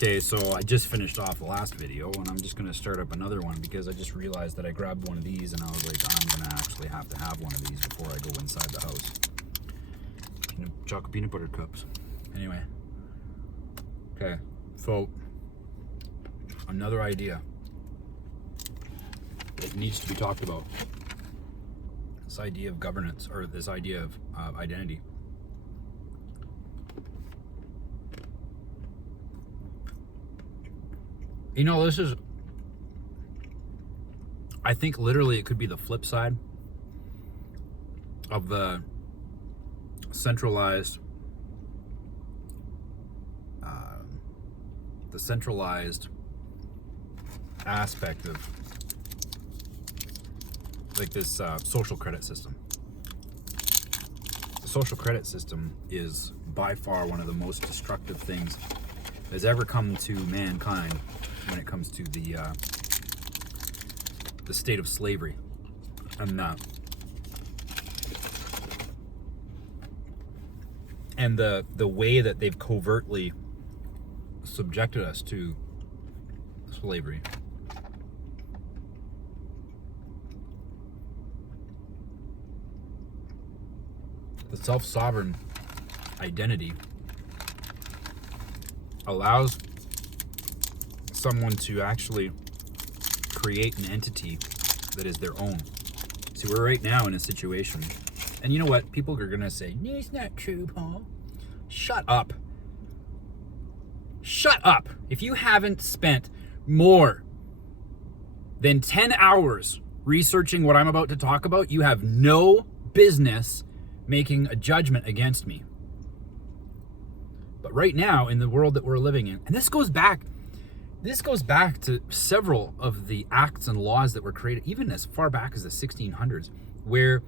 Okay, so I just finished off the last video, and I'm just going to start up another one because I just realized that I grabbed one of these, and I was like, I'm going to actually have to have one of these before I go inside the house. Chocolate peanut butter cups. Anyway. Okay, so another idea that needs to be talked about. This idea of governance, or this idea of identity. You know, this is, I think literally it could be the flip side of the centralized aspect of like this social credit system. The social credit system is by far one of the most destructive things that's ever come to mankind when it comes to the state of slavery. And the way that they've covertly subjected us to slavery. The self-sovereign identity allows someone to actually create an entity that is their own. See, we're right now in a situation, and you know what? People are gonna say, no, it's not true, Paul. Shut up. Shut up. If you haven't spent more than 10 hours researching what I'm about to talk about, you have no business making a judgment against me. But right now, in the world that we're living in, and this goes back to several of the acts and laws that were created, even as far back as the 1600s, where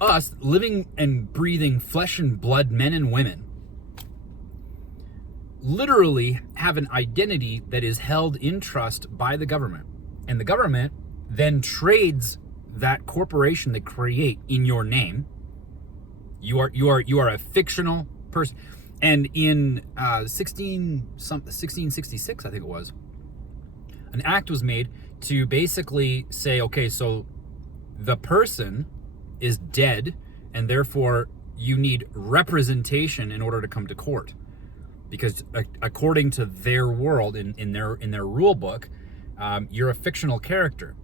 us, living and breathing flesh and blood men and women, literally have an identity that is held in trust by the government. And the government then trades that corporation they create in your name. You are a fictional person. And in 1666, I think it was, an act was made to basically say, okay, so the person is dead, and therefore you need representation in order to come to court. Because according to their world, in their rule book, you're a fictional character.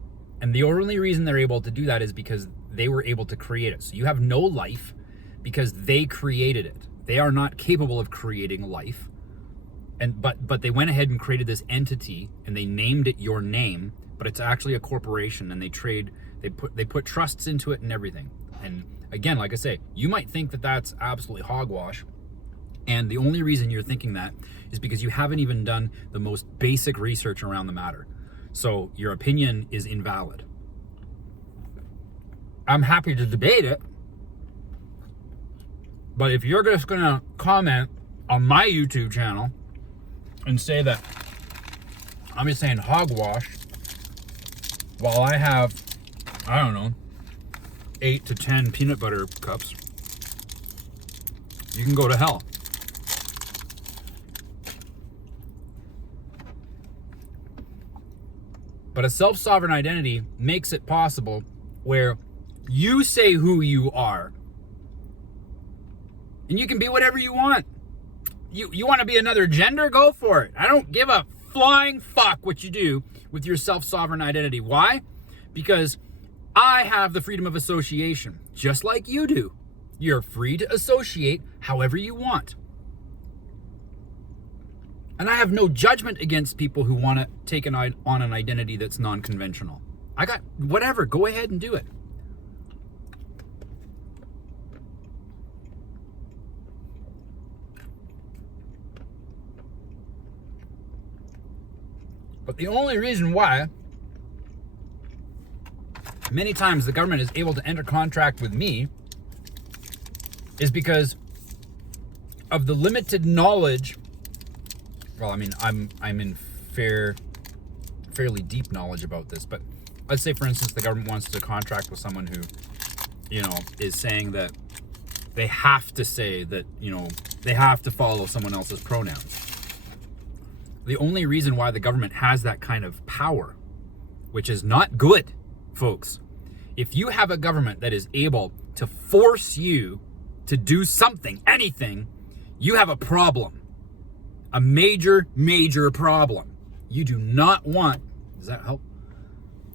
And the only reason they're able to do that is because they were able to create it. So you have no life because they created it. They are not capable of creating life. But they went ahead and created this entity, and they named it your name, but it's actually a corporation, and they put trusts into it and everything. And again, like I say, you might think that that's absolutely hogwash. And the only reason you're thinking that is because you haven't even done the most basic research around the matter. So your opinion is invalid. I'm happy to debate it. But if you're just going to comment on my YouTube channel and say that I'm just saying hogwash while I have, I don't know, 8 to 10 peanut butter cups, you can go to hell. But a self-sovereign identity makes it possible where you say who you are, and you can be whatever you want. You want to be another gender? Go for it. I don't give a flying fuck what you do with your self-sovereign identity. Why? Because I have the freedom of association, just like you do. You're free to associate however you want. And I have no judgment against people who want to take on an identity that's non-conventional. I got whatever. Go ahead and do it. But the only reason why many times the government is able to enter contract with me is because of the limited knowledge. Well, I mean, I'm in fairly deep knowledge about this, but let's say, for instance, the government wants to contract with someone who, is saying that they have to say that, they have to follow someone else's pronouns. The only reason why the government has that kind of power, which is not good, folks. If you have a government that is able to force you to do something, anything, you have a problem. A major, major problem. You do not want, does that help?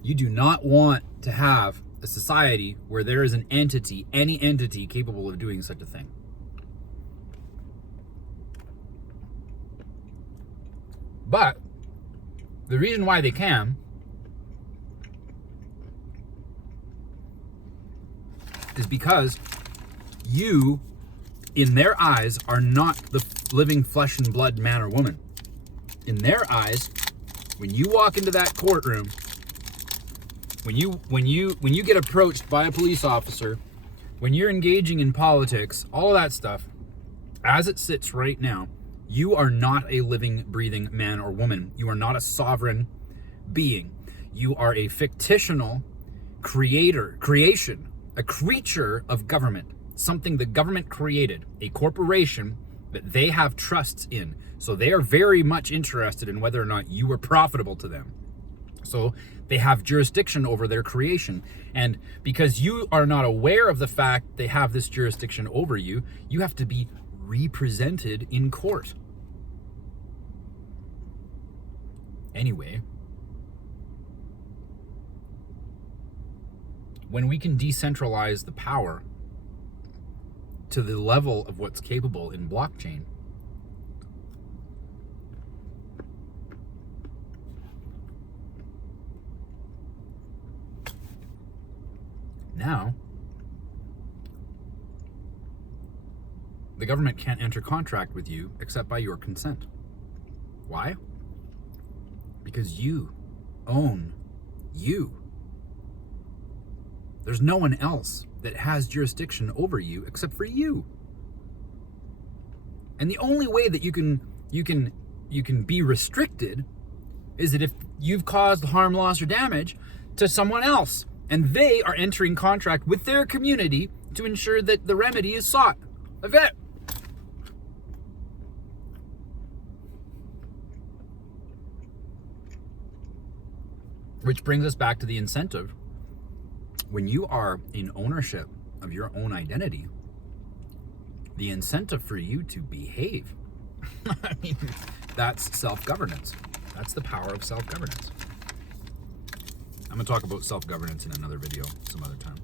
You do not want to have a society where there is an entity, any entity capable of doing such a thing. But the reason why they can is because you, in their eyes, are not the living flesh and blood man or woman. In their eyes, when you walk into that courtroom, when you get approached by a police officer, when you're engaging in politics, all of that stuff, as it sits right now, you are not a living, breathing man or woman. You are not a sovereign being. You are a fictional creation, a creature of government, something the government created, a corporation that they have trusts in. So they are very much interested in whether or not you are profitable to them. So they have jurisdiction over their creation. And because you are not aware of the fact they have this jurisdiction over you, you have to be represented in court. Anyway, when we can decentralize the power to the level of what's capable in blockchain, now the government can't enter contract with you except by your consent. Why? Because you own you. There's no one else that has jurisdiction over you except for you. And the only way that you can be restricted is that if you've caused harm, loss, or damage to someone else, and they are entering contract with their community to ensure that the remedy is sought. That's it. Which brings us back to the incentive. When you are in ownership of your own identity, the incentive for you to behave, I mean, that's self-governance. That's the power of self-governance. I'm going to talk about self-governance in another video some other time.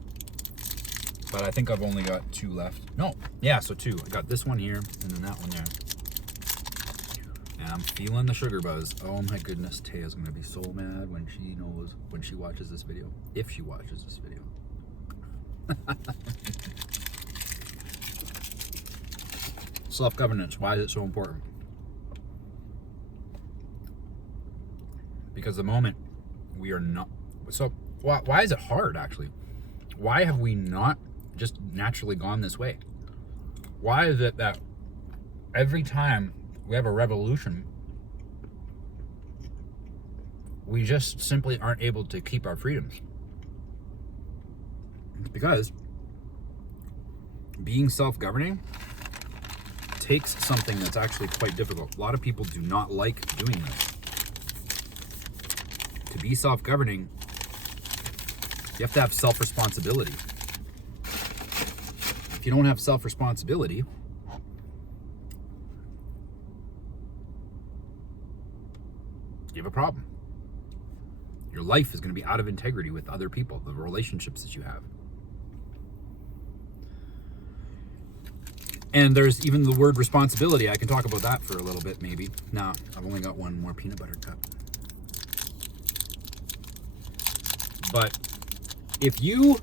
But I think I've only got 2 left. No, yeah, so 2. I got this one here and then that one there. And I'm feeling the sugar buzz. Oh my goodness, Taya's going to be so mad when she watches this video. If she watches this video. Self-governance, why is it so important? Because the moment we are not... So why is it hard, actually? Why have we not just naturally gone this way? Why is it that every time we have a revolution, we just simply aren't able to keep our freedoms? It's because being self-governing takes something that's actually quite difficult. A lot of people do not like doing this. To be self-governing, you have to have self-responsibility. If you don't have self-responsibility, you have a problem. Your life is going to be out of integrity with other people, the relationships that you have. And there's even the word responsibility. I can talk about that for a little bit, maybe. Nah, I've only got one more peanut butter cup. But if you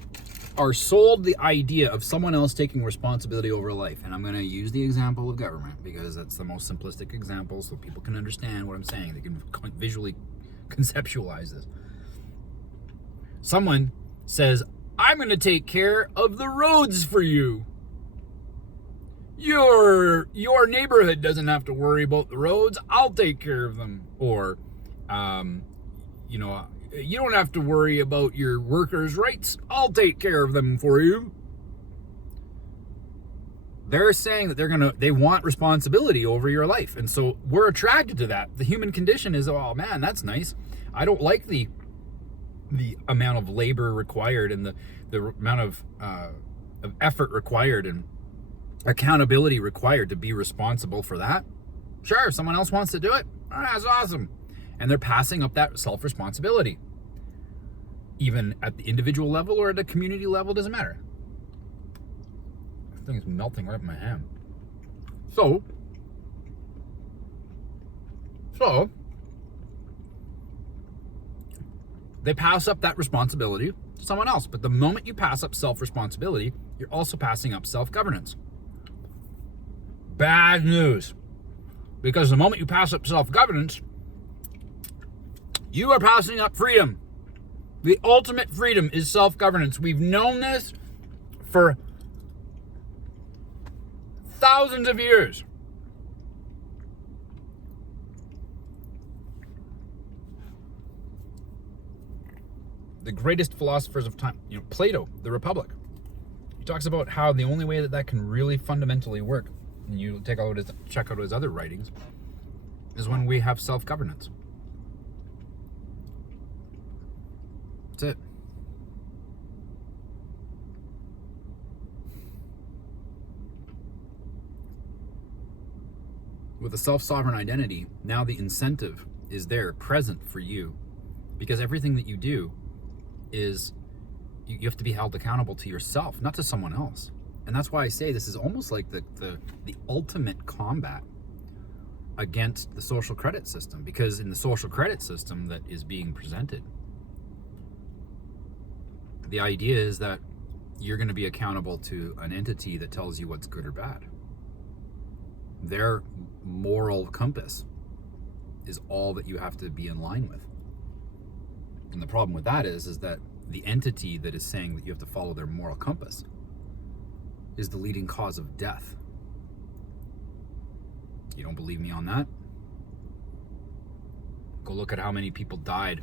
are sold the idea of someone else taking responsibility over life, and I'm going to use the example of government because that's the most simplistic example so people can understand what I'm saying. They can visually conceptualize this. Someone says, I'm going to take care of the roads for you. Your neighborhood doesn't have to worry about the roads. I'll take care of them. Or, you don't have to worry about your workers' rights. I'll take care of them for you. They're saying that they want responsibility over your life. And so we're attracted to that. The human condition is, oh man, that's nice. I don't like the amount of labor required and the amount of effort required and accountability required to be responsible for that. Sure, if someone else wants to do it, that's awesome. And they're passing up that self-responsibility. Even at the individual level or at the community level, doesn't matter. This thing is melting right in my hand. So they pass up that responsibility to someone else. But the moment you pass up self-responsibility, you're also passing up self-governance. Bad news. Because the moment you pass up self-governance, you are passing up freedom. The ultimate freedom is self-governance. We've known this for thousands of years. The greatest philosophers of time, Plato, the Republic, he talks about how the only way that can really fundamentally work, and you check out his other writings, is when we have self-governance. That's it. With a self-sovereign identity, now the incentive is there, present for you, because everything that you do is you have to be held accountable to yourself, not to someone else. And that's why I say this is almost like the ultimate combat against the social credit system, because in the social credit system that is being presented, the idea is that you're going to be accountable to an entity that tells you what's good or bad. Their moral compass is all that you have to be in line with. And the problem with that is that the entity that is saying that you have to follow their moral compass is the leading cause of death. You don't believe me on that? Go look at how many people died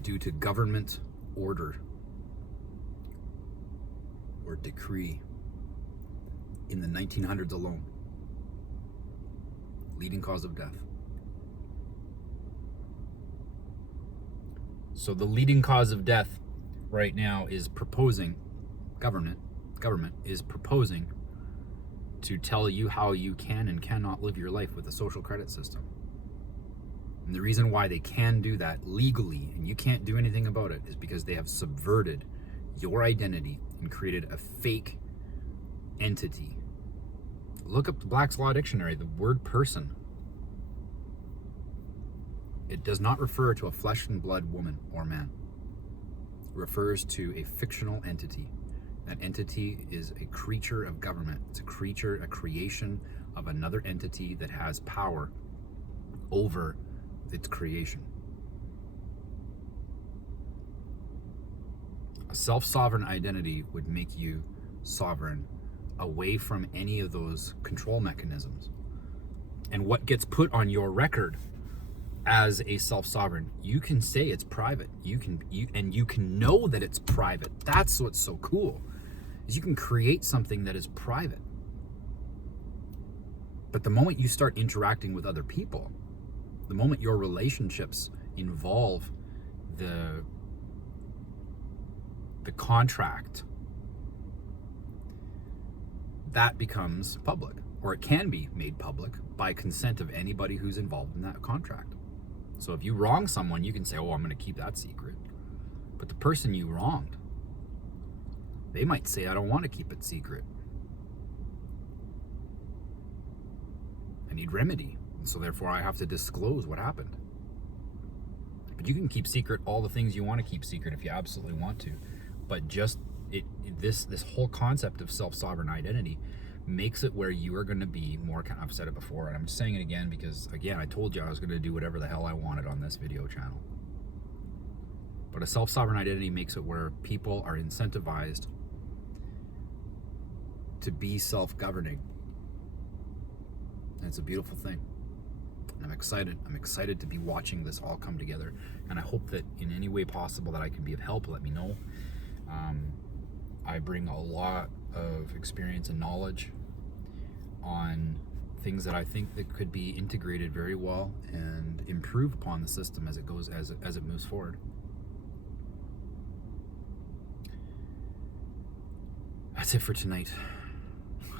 due to government order or decree in the 1900s alone. Leading cause of death. So the leading cause of death right now is proposing, government is proposing to tell you how you can and cannot live your life with the social credit system. And the reason why they can do that legally and you can't do anything about it is because they have subverted your identity and created a fake entity. Look up the Black's Law Dictionary, the word person. It does not refer to a flesh and blood woman or man. It refers to a fictional entity. That entity is a creature of government. It's a creation of another entity that has power over its creation. A self-sovereign identity would make you sovereign away from any of those control mechanisms. And what gets put on your record as a self-sovereign, you can say it's private. You can know that it's private. That's what's so cool, is you can create something that is private. But the moment you start interacting with other people, the moment your relationships involve the contract, that becomes public, or it can be made public by consent of anybody who's involved in that contract. So if you wrong someone, you can say, oh, I'm going to keep that secret. But the person you wronged, they might say, I don't want to keep it secret. I need remedy. And so therefore I have to disclose what happened. But you can keep secret all the things you want to keep secret if you absolutely want to. But just this whole concept of self-sovereign identity makes it where you are going to be more, I've said it before, and I'm just saying it again because, again, I told you I was going to do whatever the hell I wanted on this video channel. But a self-sovereign identity makes it where people are incentivized to be self-governing. And it's a beautiful thing. And I'm excited. I'm excited to be watching this all come together. And I hope that in any way possible that I can be of help, let me know. I bring a lot of experience and knowledge on things that I think that could be integrated very well and improve upon the system as it goes, as it moves forward. That's it for tonight.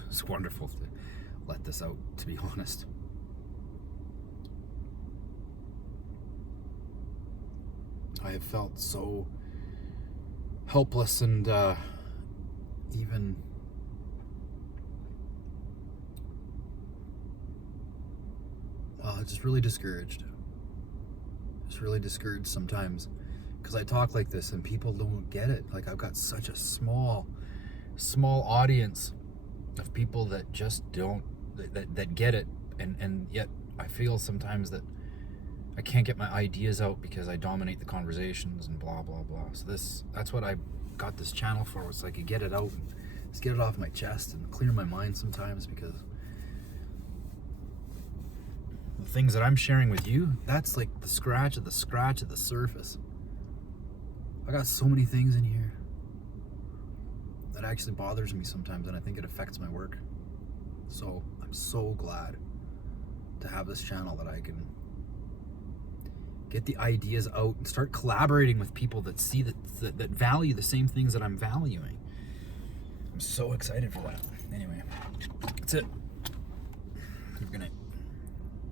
It's wonderful to let this out, to be honest. I have felt so helpless and even just really discouraged. Just really discouraged sometimes because I talk like this and people don't get it. Like, I've got such a small audience of people that just don't, that get it, and yet I feel sometimes that I can't get my ideas out because I dominate the conversations and blah blah blah. So that's what I got this channel for, so I could get it out and just get it off my chest and clear my mind sometimes, because the things that I'm sharing with you, that's like the scratch of the surface. I got so many things in here that actually bothers me sometimes, and I think it affects my work. So I'm so glad to have this channel that I can get the ideas out and start collaborating with people that see that value the same things that I'm valuing. I'm so excited for that. Anyway, that's it. Good night.